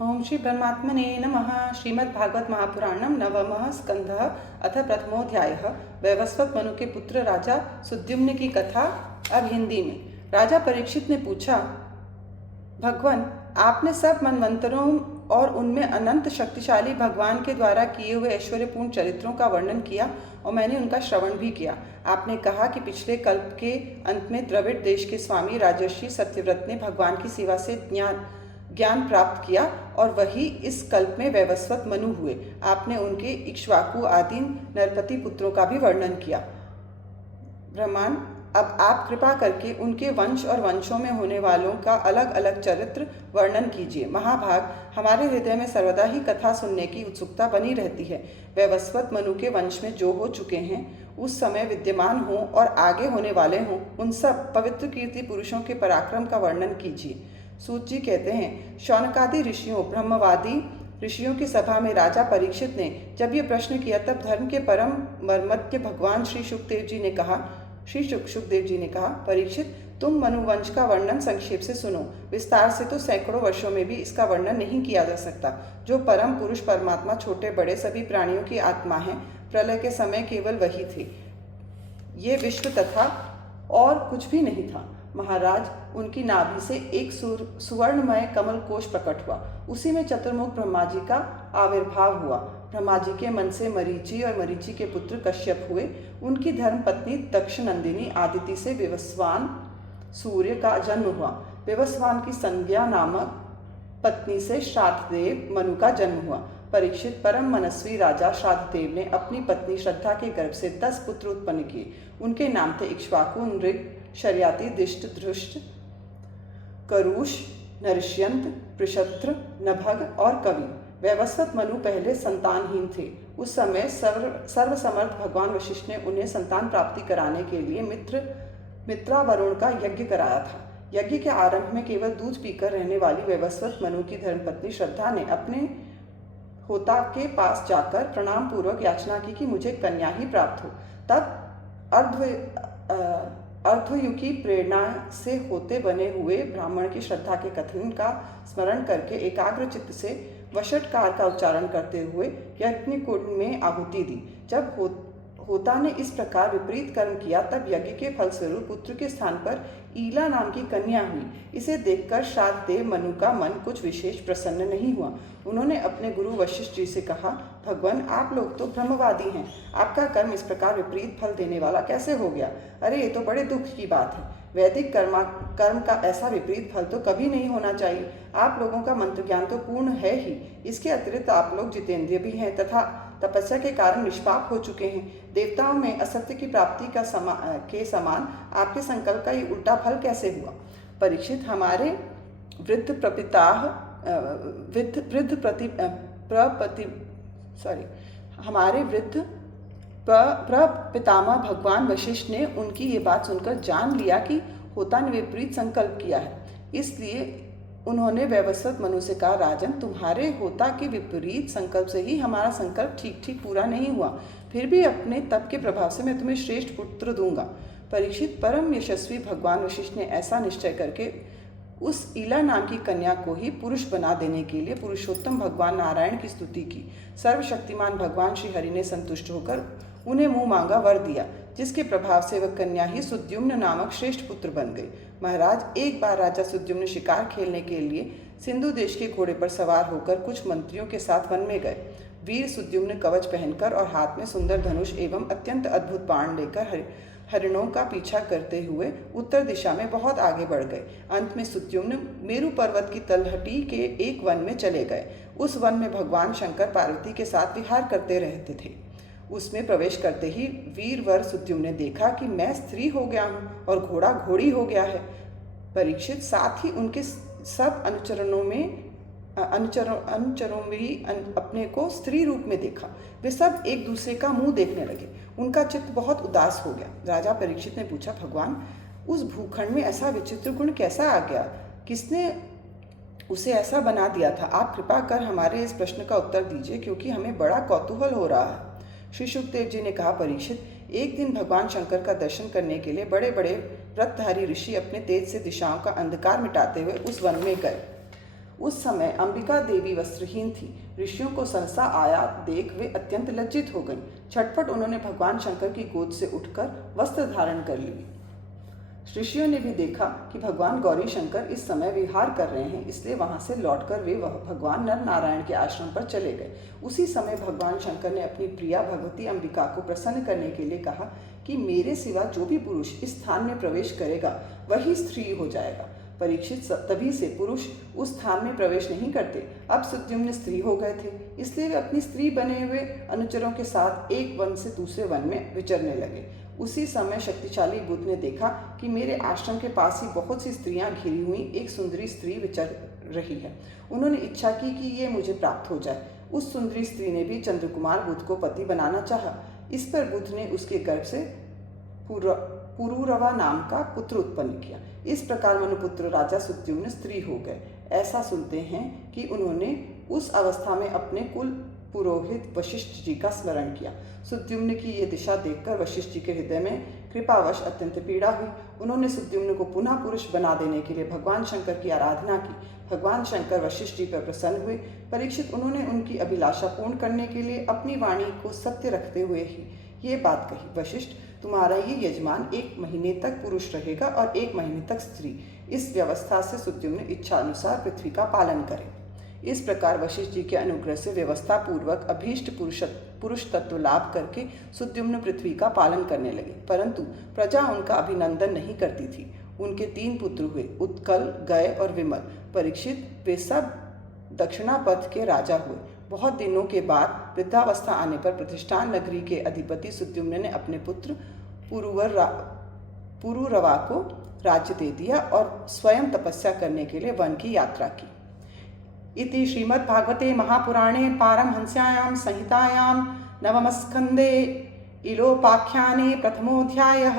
ओम श्री परमात्मने नमः। श्रीमद्भागवत महापुराणम नवमः स्कंधः अथ प्रथमोध्यायः। वैवस्वत मनु के पुत्र राजा सुद्युम्न की कथा। अब हिंदी में। राजा परीक्षित ने पूछा, भगवान, आपने सब मनवंतरों और उनमें अनंत शक्तिशाली भगवान के द्वारा किए हुए ऐश्वर्यपूर्ण चरित्रों का वर्णन किया और मैंने उनका श्रवण भी किया। आपने कहा कि पिछले कल्प के अंत में द्रविड़ देश के स्वामी राजर्षि सत्यव्रत ने भगवान की सेवा से ज्ञान प्राप्त किया और वही इस कल्प में वैवस्वत मनु हुए। आपने उनके इक्ष्वाकु आदि नरपति पुत्रों का भी वर्णन किया। ब्रह्मांड, अब आप कृपा करके उनके वंश और वंशों में होने वालों का अलग अलग चरित्र वर्णन कीजिए। महाभाग, हमारे हृदय में सर्वदा ही कथा सुनने की उत्सुकता बनी रहती है। वैवस्वत मनु के वंश में जो हो चुके हैं, उस समय विद्यमान हों और आगे होने वाले हों, उन सब पवित्र कीर्ति पुरुषों के पराक्रम का वर्णन कीजिए। सूत जी कहते हैं, शौनकादि ऋषियों, ब्रह्मवादी ऋषियों की सभा में राजा परीक्षित ने जब ये प्रश्न किया, तब धर्म के परम मर्मज्ञ भगवान श्री सुखदेव जी ने कहा, परीक्षित, तुम मनुवंश का वर्णन संक्षेप से सुनो। विस्तार से तो सैकड़ों वर्षों में भी इसका वर्णन नहीं किया जा सकता। जो परम पुरुष परमात्मा छोटे बड़े सभी प्राणियों की आत्मा है, प्रलय के समय केवल वही थे। ये विश्व तथा और कुछ भी नहीं था। महाराज, उनकी नाभि से एक सुवर्णमय कमल कोश प्रकट हुआ। उसी में चतुर्मुख ब्रह्मा जी का आविर्भाव हुआ। ब्रह्मा जी के मन से मरीचि और मरीचि के पुत्र कश्यप हुए। उनकी धर्म पत्नी दक्षनंदिनी आदिति से विवस्वान सूर्य का जन्म हुआ। विवस्वान की संज्ञा नामक पत्नी से श्राद्धदेव मनु का जन्म हुआ। परीक्षित, परम मनस्वी राजा श्राद्धदेव ने अपनी पत्नी श्रद्धा के गर्भ से 10 पुत्र उत्पन्न किए। उनके नाम थे इक्ष्वाकु, नृग, शर्याति, दिष्ट, धृष्ट, करुष, नरिष्यंत, पृषत्र, नभग और कवि। वैवस्वत मनु पहले संतानहीन थे। उस समय सर्वसमर्थ भगवान वशिष्ठ ने उन्हें संतान प्राप्ति कराने के लिए मित्रावरुण का यज्ञ कराया था। यज्ञ के आरंभ में केवल दूध पीकर रहने वाली वैवस्वत मनु की धर्मपत्नी श्रद्धा ने अपने होता के पास जाकर प्रणाम पूर्वक याचना की कि मुझे कन्या ही प्राप्त हो। तब अर्धयुगी प्रेरणा से होते बने हुए ब्राह्मण की श्रद्धा के कथन का स्मरण करके एकाग्र चित्त से वषटकार का उच्चारण करते हुए यज्ञ कुंड में आहुति दी। जब होता ने इस प्रकार विपरीत कर्म किया, तब यज्ञ के फलस्वरूप पुत्र के स्थान पर ईला नाम की कन्या हुई। इसे देखकर श्राद्धदेव मनु का मन कुछ विशेष प्रसन्न नहीं हुआ। उन्होंने अपने गुरु वशिष्ठ जी से कहा, भगवान, आप लोग तो ब्रह्मवादी हैं, आपका कर्म इस प्रकार विपरीत फल देने वाला कैसे हो गया? अरे, ये तो बड़े दुख की बात है। वैदिक कर्म का ऐसा विपरीत फल तो कभी नहीं होना चाहिए। आप लोगों का मंत्र ज्ञान तो पूर्ण है ही, इसके अतिरिक्त आप लोग जितेंद्रिय भी हैं तथा तपस्या के कारण निष्पाप हो चुके हैं। देवताओं में असत्य की प्राप्ति के समान आपके संकल्प का ये उल्टा फल कैसे हुआ? परीक्षित, हमारे वृद्ध प्रपितामह भगवान वशिष्ठ ने उनकी ये बात सुनकर जान लिया कि होता ने विपरीत संकल्प किया है। इसलिए उन्होंने वैवस्वत मनु से कहा, राजन, तुम्हारे होता के विपरीत संकल्प से ही हमारा संकल्प ठीक पूरा नहीं हुआ। फिर भी अपने तप के प्रभाव से मैं तुम्हें श्रेष्ठ पुत्र दूंगा। परीक्षित, परम यशस्वी भगवान वशिष्ठ ने ऐसा निश्चय करके उस ईला नाम की कन्या को ही पुरुष बना देने के लिए पुरुषोत्तम भगवान नारायण की स्तुति की। सर्वशक्तिमान भगवान श्री हरि ने संतुष्ट होकर उन्हें मुंह मांगा वर दिया, जिसके प्रभाव से वह कन्या ही सुद्युम्न नामक श्रेष्ठ पुत्र बन गई। महाराज, एक बार राजा सुद्युम्न शिकार खेलने के लिए सिंधु देश के घोड़े पर सवार होकर कुछ मंत्रियों के साथ वन में गए। वीर सुद्युम्न कवच पहनकर और हाथ में सुंदर धनुष एवं अत्यंत अद्भुत बाण लेकर हरिणों का पीछा करते हुए उत्तर दिशा में बहुत आगे बढ़ गए। अंत में सुद्युम्न मेरु पर्वत की तलहटी के एक वन में चले गए। उस वन में भगवान शंकर पार्वती के साथ विहार करते रहते थे। उसमें प्रवेश करते ही वीरवर सुद्युम्न ने देखा कि मैं स्त्री हो गया हूँ और घोड़ा घोड़ी हो गया है। परीक्षित, साथ ही उनके सब अनुचरों में भी अपने को स्त्री रूप में देखा। वे सब एक दूसरे का मुंह देखने लगे। उनका चित्त बहुत उदास हो गया। राजा परीक्षित ने पूछा, भगवान, उस भूखंड में ऐसा विचित्र गुण कैसा आ गया? किसने उसे ऐसा बना दिया था? आप कृपा कर हमारे इस प्रश्न का उत्तर दीजिए, क्योंकि हमें बड़ा कौतूहल हो रहा है। श्री सुखदेव जी ने कहा, परीक्षित, एक दिन भगवान शंकर का दर्शन करने के लिए बड़े बड़े व्रतधारी ऋषि अपने तेज से दिशाओं का अंधकार मिटाते हुए उस वन में गए। उस समय अंबिका देवी वस्त्रहीन थी। ऋषियों को सहसा आया देख वे अत्यंत लज्जित हो गईं। झटपट उन्होंने भगवान शंकर की गोद से उठकर वस्त्र धारण कर लिए। ऋषियों ने भी देखा कि भगवान गौरी शंकर इस समय विहार कर रहे हैं, इसलिए वहां से लौटकर वे भगवान नर नारायण के आश्रम पर चले गए। उसी समय भगवान शंकर ने अपनी प्रिया भगवती अंबिका को प्रसन्न करने के लिए कहा कि मेरे सिवा जो भी पुरुष इस स्थान में प्रवेश करेगा वही स्त्री हो जाएगा। परीक्षित तभी से पुरुष उस स्थान में प्रवेश नहीं करते। अब सुद्युम्न स्त्री हो गए थे, इसलिए वे अपनी स्त्री बने हुए अनुचरों के साथ एक वन से दूसरे वन में विचरने लगे। उसी समय शक्तिशाली बुद्ध ने देखा कि मेरे आश्रम के पास ही बहुत सी स्त्रियां घिरी हुई एक सुंदरी स्त्री विचर रही है। उन्होंने इच्छा की कि ये मुझे प्राप्त हो जाए। उस सुंदरी स्त्री ने भी चंद्रकुमार बुद्ध को पति बनाना चाहा। इस पर बुद्ध ने उसके गर्भ से पुरूरवा नाम का पुत्र उत्पन्न किया। इस प्रकार मनुपुत्र राजा सुद्युम्न स्त्री हो गए। ऐसा सुनते हैं कि उन्होंने उस अवस्था में अपने कुल पुरोहित वशिष्ठ जी का स्मरण किया। सुद्युम्न की ये दिशा देखकर वशिष्ठ जी के हृदय में कृपावश अत्यंत पीड़ा हुई। उन्होंने सुद्युम्न को पुनः पुरुष बना देने के लिए भगवान शंकर की आराधना की। भगवान शंकर वशिष्ठ जी पर प्रसन्न हुए। परीक्षित, उन्होंने उनकी अभिलाषा पूर्ण करने के लिए अपनी वाणी को सत्य रखते हुए ही ये बात कही, वशिष्ठ, तुम्हारा ये यजमान 1 महीने तक पुरुष रहेगा और 1 महीने तक स्त्री। इस व्यवस्था से सुद्युम्न इच्छा अनुसार पृथ्वी का पालन करे। इस प्रकार वशिष्ठ जी के अनुग्रह से व्यवस्था पूर्वक अभीष्ट पुरुष तत्व लाभ करके सुद्युम्न पृथ्वी का पालन करने लगे, परंतु प्रजा उनका अभिनंदन नहीं करती थी। उनके 3 पुत्र हुए, उत्कल, गय और विमल। परीक्षित, वे सब दक्षिणापथ के राजा हुए। बहुत दिनों के बाद वृद्धावस्था आने पर प्रतिष्ठान नगरी के अधिपति सुद्युम्न ने अपने पुत्र पुरूरवा को राज्य दे दिया और स्वयं तपस्या करने के लिए वन की यात्रा की। इति श्रीमद्भागवते महापुराणे पारमहंस्यायां संहितायां 9वे स्कन्धे इलोपाख्याने प्रथमोऽध्यायः।